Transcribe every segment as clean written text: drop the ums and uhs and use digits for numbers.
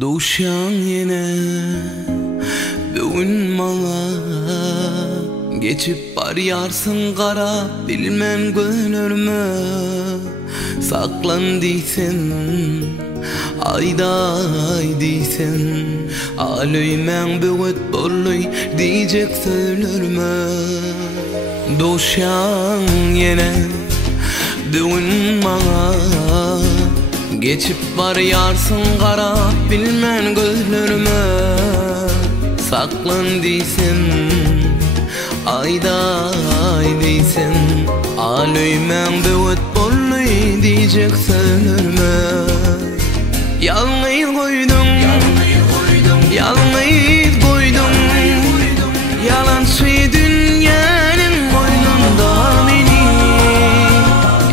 Duşan yine bugün mala geçip baryarsın kara bilmem gönlürmü saklan diysen ayday diysen alöymen büyüt bolluy diyecek söylermü Duşan yine bugün mala geçip baryarsın kara bilmen gözlerime saklan diysen ayday diysen alöymen büyüt bolluy diyecek söylerme Yalnız koydum yalnız koydum yalancı dünyanın boynunda beni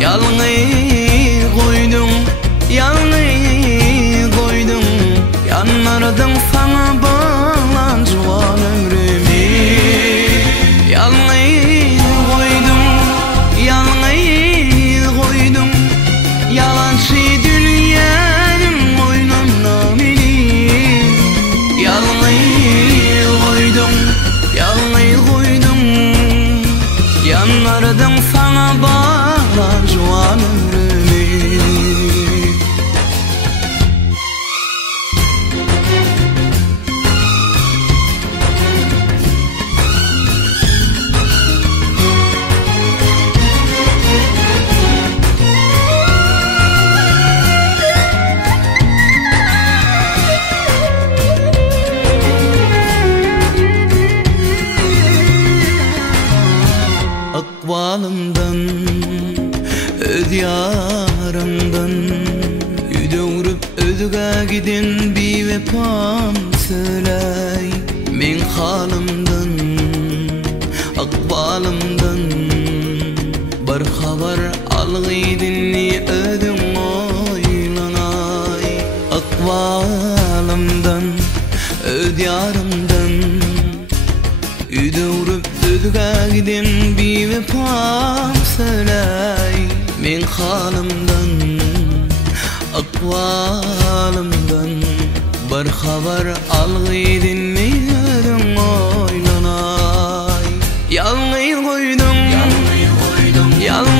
yalnız koydum yalnız koydum yanlardan sana bağlanacağım ömrümü yalnız koydum yalnız koydum yalancı dünyanın boynunda beni yalnız koydum yalnız koydum yanlardan sana bağlanacağım ömrümü Akvalımdan, öz yarımdan Üdürüp özüge gidin bir vefam söyley Men halımdan, akvalımdan Bir haber algıydinni ödüm oylanay Akvalımdan, öz yarımdan Üdürüp özüge gidin bir vefam söyley Men halımdan, akvalımdan Bir haber algıydinni ödüm oylanay Yalnız koydum yalnız